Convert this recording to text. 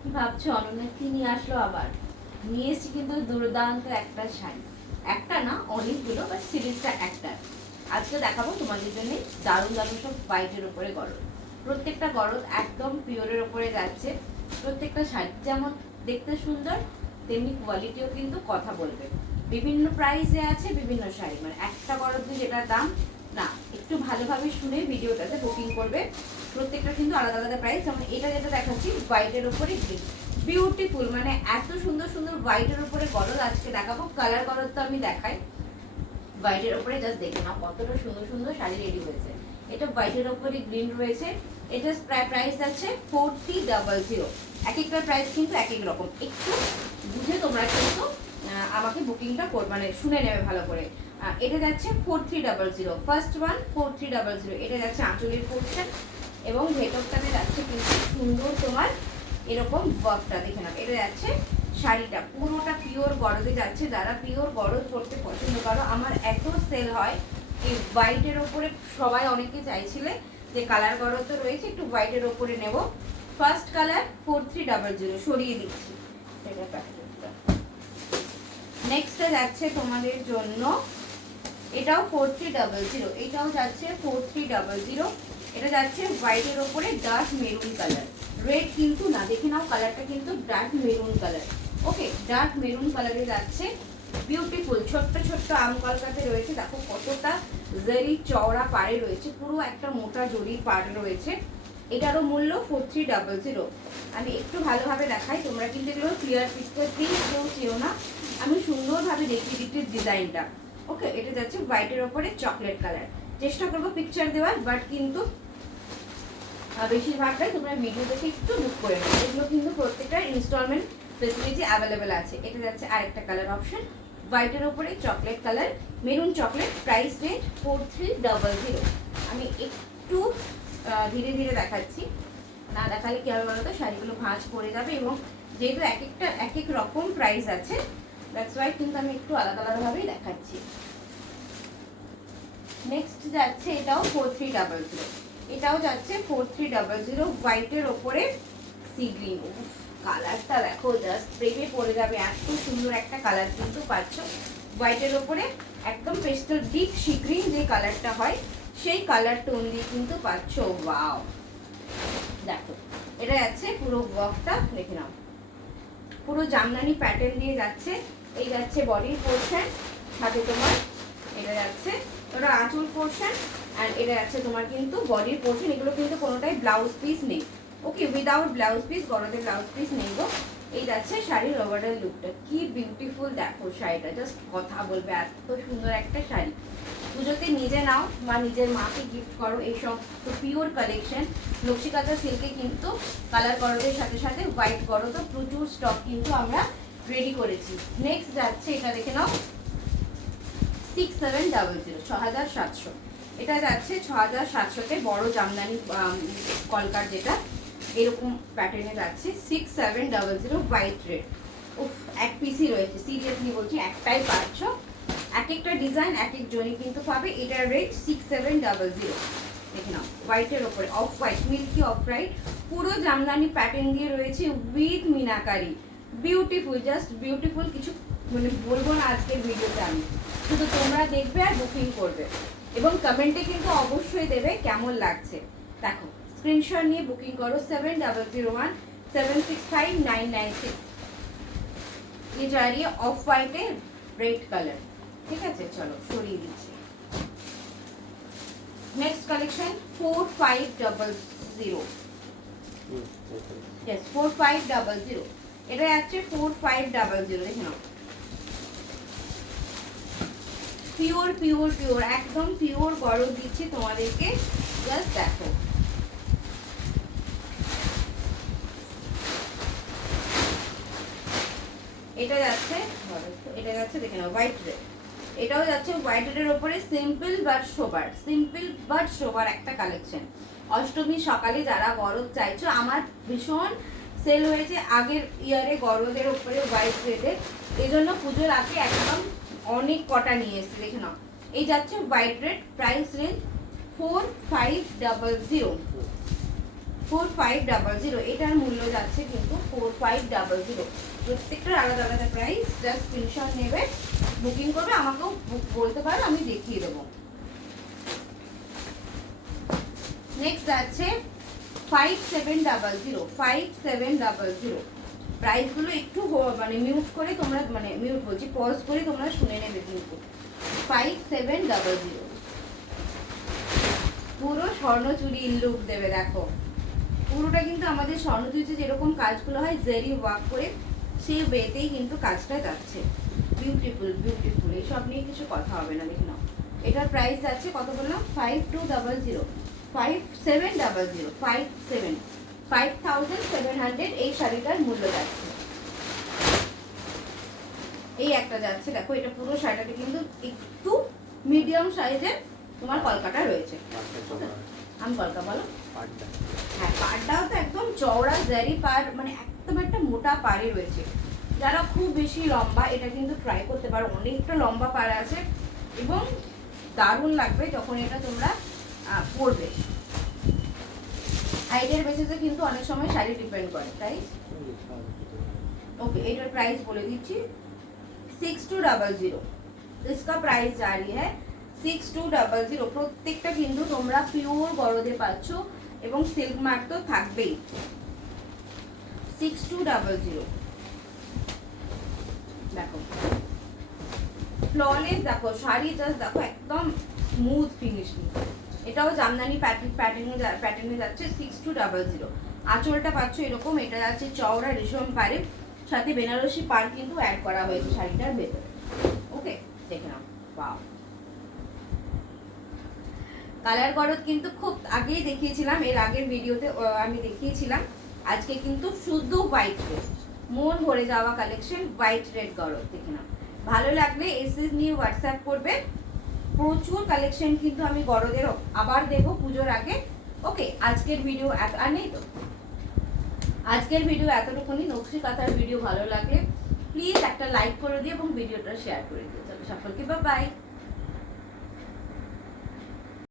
কি ভাবছো অনন্যা কি নিয়ে আসলো আবার? নিয়ে এসেছি কিন্তু দুর্দান্ত একটা শাড়ি, একটা না অনেকগুলো, বাট সিরিজটা একটা। আজকে দেখাবো তোমাদের জন্য দারুণ দারুণ সব হোয়াইটের উপরে গরজ। প্রত্যেকটা গরজ একদম পিওরের উপরে যাচ্ছে। প্রত্যেকটা শাড়ি যেমন দেখতে সুন্দর, তেমনি কোয়ালিটিও কিন্তু কথা বলবে। বিভিন্ন প্রাইসে আছে বিভিন্ন শাড়ি, মানে একটা গরজে যেটা দাম না, একটু ভালোভাবে শুনে ভিডিওটাতে বুকিং করবে। প্রত্যেকটা কিন্তু আলাদা আলাদা প্রাইস। যেমন এটা যেটা দেখাচ্ছি হোয়াইটের উপরে গ্রিন, বিউটিফুল, মানে এত সুন্দর সুন্দর হোয়াইটের উপরে গরজ আজকে দেখাবো। কালার গরজ তো আমি দেখাই, হোয়াইটের উপরে জাস্ট দেখে নাও কতটা সুন্দর সুন্দর শাড়ি রেডি হয়েছে। এটা হোয়াইটের উপরে গ্রিন রয়েছে। এটা প্রাইস আছে 4000। এক একটা প্রাইস কিন্তু এক এক রকম, একটু বুঝে তোমরা কিন্তু আমাকে বুকিংটা মানে শুনে নেবে ভালো করে। এটা যাচ্ছে 4300, ফার্স্ট ওয়ান 4300। এটা যাচ্ছে আঁচলের পোর্শন এবং ভেতরটাতে যাচ্ছে কিন্তু সুন্দর তোমার এরকম ওয়ার্কটা দেখে নাও। এটা যাচ্ছে শাড়িটা পুরোটা পিওর গরজে যাচ্ছে। যারা পিওর গরজ পরতে পছন্দ করো, আমার এত সেল হয় এই হোয়াইটের ওপরে। সবাই অনেকে চাইছিলে যে কালার গরজ তো রয়েছে, একটু হোয়াইটের ওপরে নেব। ফার্স্ট কালার 4300, সরিয়ে দিচ্ছি। নেক্সটটা যাচ্ছে তোমাদের জন্য, এটাও 4300, এটাও যাচ্ছে 4300। এটা যাচ্ছে হোয়াইটের ওপরে ডার্ক মেরুন কালার, রেড কিন্তু না, দেখে নাও কালারটা কিন্তু ডার্ক মেরুন কালার। ওকে, ডার্ক মেরুন কালারে যাচ্ছে। বিউটিফুল ছোট্ট ছোট্ট আম কলকাতে রয়েছে, দেখো কতটা জরি চওড়া পাড়ে রয়েছে, পুরো একটা মোটা জরির পাড় রয়েছে। এটারও মূল্য 4300। আমি একটু ভালোভাবে দেখাই, তোমরা কিন্তু এগুলো ক্লিয়ার পিকচার প্লিজ কেউ চেও না, আমি সুন্দরভাবে দেখিয়ে দিচ্ছি ডিজাইনটা। ওকে, এটা যাচ্ছে হোয়াইটের ওপরে চকলেট কালার। চেষ্টা করবো পিকচার দেওয়ার, বাট কিন্তু বেশিরভাগটাই তোমরা ভিডিও দেখে একটু বুক করে নেবে। এগুলো কিন্তু প্রত্যেকটা ইনস্টলমেন্ট ফেসিলিটি অ্যাভেলেবেল আছে। এটা যাচ্ছে আরেকটা কালার অপশন, হোয়াইটের ওপরে chocolate colour, maroon chocolate, price rate 4300। আমি একটু ধীরে ধীরে দেখাচ্ছি, না দেখালে কি হবে বলো তো, শাড়িগুলো ভাঁজ পড়ে যাবে। এবং যেহেতু এক একটা এক এক রকম প্রাইস আছে, দ্যাটস ওয়াই কিন্তু আমি একটু আলাদা আলাদাভাবেই দেখাচ্ছি। নেক্সট যাচ্ছে এটাও 4300, এটাও যাচ্ছে 4300 হোয়াইটের ওপরে সি গ্রিন। কালারটা দেখো, জাস্ট প্রেমে পড়ে যাবে, এত সুন্দর একটা কালার কিন্তু পাচ্ছ হোয়াইটের ওপরে। একদম পেস্টাল ডিপ সি গ্রিন যে কালারটা হয়, সেই কালার টোন দিয়ে কিন্তু পাচ্ছ। ওয়াও, দেখো এটা যাচ্ছে পুরো ওয়ার্কটা দেখে নাও, পুরো জামদানি প্যাটার্ন দিয়ে যাচ্ছে। এই যাচ্ছে বডির পোর্শন, সাথে তোমার এটা যাচ্ছে ওটা আঁচল পোর্শন, আর এটা যাচ্ছে তোমার কিন্তু বডির পোর্শন। এগুলো কিন্তু কোনোটাই ব্লাউজ পিস নেই। ওকে, উইদাউট ব্লাউজ পিস, গরদের ব্লাউজ পিস নেই গো। এই যাচ্ছে শাড়ির ওভারঅল লুকটা, কি বিউটিফুল দেখো শাড়িটা, জাস্ট কথা বলবে, এত সুন্দর একটা শাড়ি। পুজোতে নিজে নাও বা নিজের মাকে গিফট করো, এইসব তো পিওর কালেকশন। লক্ষ্মীকাঁথা সিল্কে কিন্তু কালার গরদের সাথে সাথে হোয়াইট গরদও প্রচুর স্টক কিন্তু আমরা রেডি করেছি। নেক্সট যাচ্ছে এটা দেখে নাও 6700, 6700। এটা যাচ্ছে 6700-তে বড় জামদানি কলকার, যেটা এরকম প্যাটার্নে যাচ্ছে 6700 হোয়াইট রেড। উফ, এক পিসই রয়েছে, সিরিয়াসলি বলছি, একটাই পাচ্ছ। এক একটা ডিজাইন এক এক জনই কিন্তু পাবে। এটার রেট 6700। দেখে নাও হোয়াইটের ওপরে off white, milky off white, পুরো জামদানি প্যাটার্ন দিয়ে রয়েছে with Meenakari. Beautiful, just beautiful, কিছু মানে বলবো না আজকের ভিডিওতে আমি, শুধু তোমরা দেখবে আর বুকিং করবে এবং কমেন্টে কিন্তু অবশ্যই দেবে কেমন লাগছে। দেখো স্ক্রিনশট নিয়ে বুকিং করো 7001765996। ये जा रही है ऑफ व्हाइट है रेड कलर, ঠিক আছে। চলো সরিয়ে দিচ্ছি। Next collection 4500, yes 4500। এটা যাচ্ছে 4500, দেখে নাও পিওর পিওর পিওর, একদম পিওর গরজ দিচ্ছি তোমাদেরকে, জাস্ট দেখো। এটা যাচ্ছে, এটা যাচ্ছে দেখে নাও হোয়াইট রেড, এটাও যাচ্ছে হোয়াইট রেডের ওপরে simple but sober, simple but sober একটা কালেকশন। অষ্টমী সকালে যারা গরজ চাইছো, আমার ভীষণ সেল হয়েছে আগের ইয়ারে গরজের ওপরে হোয়াইট রেডের, এই জন্য পুজোর আগে একদম অনেক কটা নিয়ে এসেছি। দেখে নাও এই যাচ্ছে হোয়াইট রেড, প্রাইস রেঞ্জ 4500। 4500, এটার মূল্য যাচ্ছে কিন্তু 4500। প্রত্যেকটার আলাদা আলাদা প্রাইস। জাস্ট স্ক্রিনশট নেবে, বুকিং করবে, আমাকেও বলতে পারো, আমি দেখিয়ে দেবো। নেক্সট আছে 5700, 5700। প্রাইসগুলো একটু মানে মিউট করে তোমরা, মানে মিউট বলছি, পজ করে তোমরা শুনে নেবে কিন্তু। 5700 পুরো স্বর্ণচুরি লুক দেবে। দেখো পুরোটা কিন্তু আমাদের স্বর্ণচুরিতে যেরকম কাজগুলো হয় জেরি ওয়ার্ক করে, সেই ওয়েতেই কিন্তু কাজটা যাচ্ছে। বিউটিফুল বিউটিফুল, এইসব নিয়ে কিছু কথা হবে না। দেখে নাও, এটার প্রাইস আছে কত বললাম? 5200, 5700, 5700 এই শাড়িটার মূল্য যাচ্ছে। এই একটা যাচ্ছে, দেখো এটা পুরো শাড়িটাতে কিন্তু একটু মিডিয়াম সাইজের তোমার কলকাটা রয়েছে। আমি কলকা বলো, হ্যাঁ পাড়টাও তো একদম চওড়া জারি পাড়, মানে একদম একটা মোটা পাড়ে রয়েছে। যারা খুব বেশি লম্বা, এটা কিন্তু ট্রাই করতে পারো, অনেকটা লম্বা পাড় আছে এবং দারুণ লাগবে যখন এটা তোমরা পরবে। হাইটের বেসিসে কিন্তু অনেক সময় শাড়ি ডিপেন্ড করে। প্রাইস ओके, एटर प्राइस बोले दीजिए 6200। इसका प्राइस जा रही है 6200। প্রত্যেকটা কিন্তু তোমরা পিওর গরদে পাচ্ছ এবং সিল্ক মার্ক তো থাকবেই। 6200 দেখো ফ্ললেস, দেখো শাড়ি জাস্ট দেখো একদম স্মুথ ফিনিশিং। এটাও জামদানি প্যাটার্নে যাচ্ছে 6200। আঁচলটা পাচ্ছ এরকম, এটা যাচ্ছে চওড়া রেশম পাড়ে, সাথে বেনারসি পাড় কিন্তু অ্যাড করা হয়েছে শাড়িটার ভেতরে। ওকে দেখে নাও, ওয়াও। কালার গরদ কিন্তু খুব আগেই দেখিয়েছিলাম, এর আগের ভিডিওতে আমি দেখিয়েছিলাম। আজকে কিন্তু শুদ্ধ হোয়াইট রেড, মন ভরে যাওয়া কালেকশন, হোয়াইট রেড গরদ। দেখে নাও, ভালো লাগলে এসএস নিয়ে হোয়াটসঅ্যাপ করবে। প্রচুর কালেকশন কিন্তু আমি গরদের আবার দেবো পুজোর আগে। ওকে, আজকের ভিডিও আর নেই তো, আজকের ভিডিও এতটুকুনি। নকশি কাঁথার ভিডিও ভালো লাগলে প্লিজ একটা লাইক করে দিও এবং ভিডিওটা শেয়ার করে দিও। সকলকে বাই বাই।